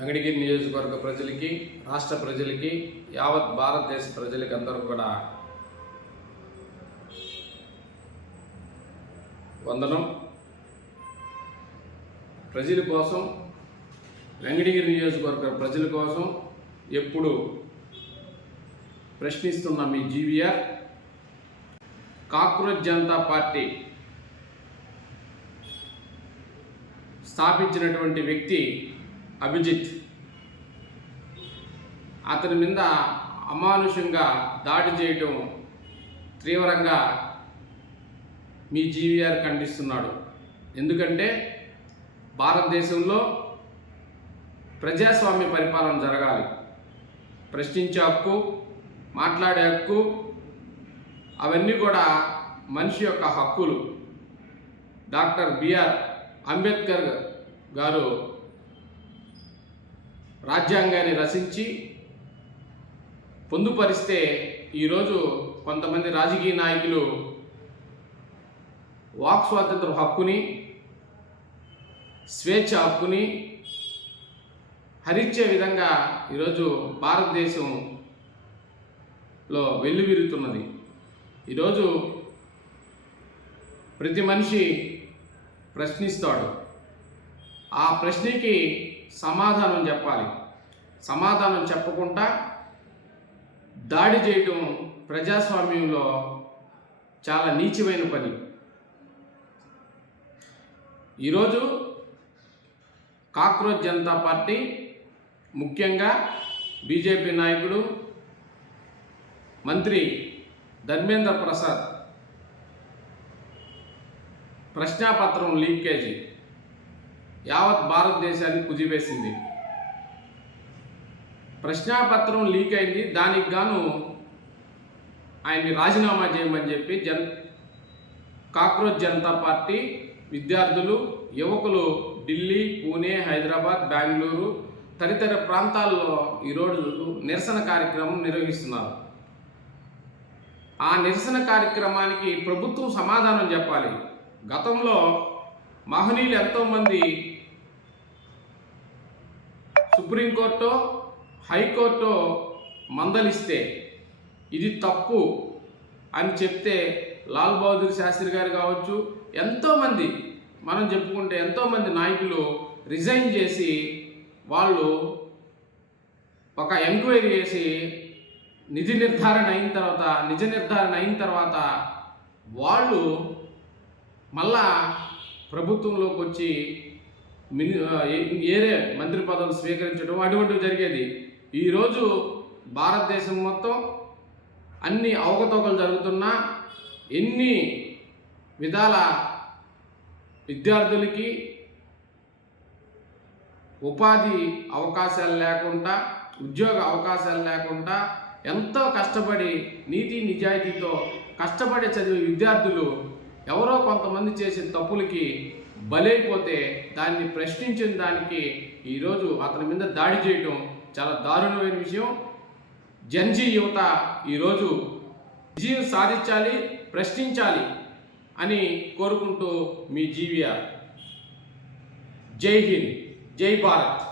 వెంకటగిరి నియోజకవర్గ ప్రజలకి, రాష్ట్ర ప్రజలకి, యావత్ భారతదేశ ప్రజలకి అందరూ కూడా వందనం. ప్రజల కోసం, వెంకటగిరి నియోజకవర్గ ప్రజల కోసం ఎప్పుడు ప్రశ్నిస్తున్న మీ జీవీఆర్. కాక్రోచ్ జనతా పార్టీ స్థాపించినటువంటి వ్యక్తి అభిజిత్. అతని మీద అమానుషంగా దాడి చేయటం తీవ్రంగా మీ జీవీఆర్ ఖండిస్తున్నాడు. ఎందుకంటే భారతదేశంలో ప్రజాస్వామ్య పరిపాలన జరగాలి. ప్రశ్నించే హక్కు, మాట్లాడే హక్కు, అవన్నీ కూడా మనిషి యొక్క హక్కులు. డాక్టర్ బిఆర్ అంబేద్కర్ గారు రాజ్యాంగాన్ని రచించి పొందుపరిస్తే ఈరోజు కొంతమంది రాజకీయ నాయకులు వాక్ స్వాతంత్ర హక్కుని, స్వేచ్ఛ హక్కుని హరించే విధంగా ఈరోజు భారతదేశంలో వెల్లువిరుతున్నది. ఈరోజు ప్రతి మనిషి ప్రశ్నిస్తాడు. ఆ ప్రశ్నకి సమాధానం చెప్పాలి. సమాధానం చెప్పకుండా దాడి చేయటం ప్రజాస్వామ్యంలో చాలా నీచమైన పని. ఈరోజు కాక్రోచ్ జనతా పార్టీ, ముఖ్యంగా బీజేపీ నాయకుడు మంత్రి ధర్మేంద్ర ప్రసాద్ ప్రశ్నాపత్రం లీకేజీ యావత్ భారతదేశాన్ని కుదిపేసింది. ప్రశ్నాపత్రం లీక్ అయింది. దానికి గాను ఆయన్ని రాజీనామా చేయమని చెప్పి కాక్రోచ్ జనతా పార్టీ విద్యార్థులు, యువకులు ఢిల్లీ, పూణే, హైదరాబాద్, బెంగళూరు తదితర ప్రాంతాల్లో ఈరోజు నిరసన కార్యక్రమం నిర్వహిస్తున్నారు. ఆ నిరసన కార్యక్రమానికి ప్రభుత్వం సమాధానం చెప్పాలి. గతంలో మహనీయులు ఎంతోమంది సుప్రీంకోర్టు, హైకోర్టు మందలిస్తే ఇది తప్పు అని చెప్తే లాల్ బహదూర్ శాస్త్రి గారు కావచ్చు, ఎంతోమంది మనం చెప్పుకుంటే ఎంతోమంది నాయకులు రిజైన్ చేసి వాళ్ళు ఒక ఎంక్వైరీ చేసి నిజ నిర్ధారణ అయిన తర్వాత వాళ్ళు మళ్ళా ప్రభుత్వంలోకి వచ్చి ఏరే మంత్రి పదవులు స్వీకరించడం అటువంటివి జరిగేది. ఈరోజు భారతదేశం మొత్తం అన్ని అవకతవకలు జరుగుతున్నా, ఎన్ని విధాల విద్యార్థులకి ఉపాధి అవకాశాలు లేకుండా, ఉద్యోగ అవకాశాలు లేకుండా ఎంతో కష్టపడి నీతి నిజాయితీతో కష్టపడి చదివే విద్యార్థులు ఎవరో కొంతమంది చేసే తప్పులకి బలైపోతే దాన్ని ప్రశ్నించిన దానికి ఈరోజు అతని మీద దాడి చేయటం చాలా దారుణమైన విషయం. జన్జీ యువత ఈరోజు విజయం సాధించాలి, ప్రశ్నించాలి అని కోరుకుంటూ మీ జీవీఆర్. జై హింద్, జై భారత్.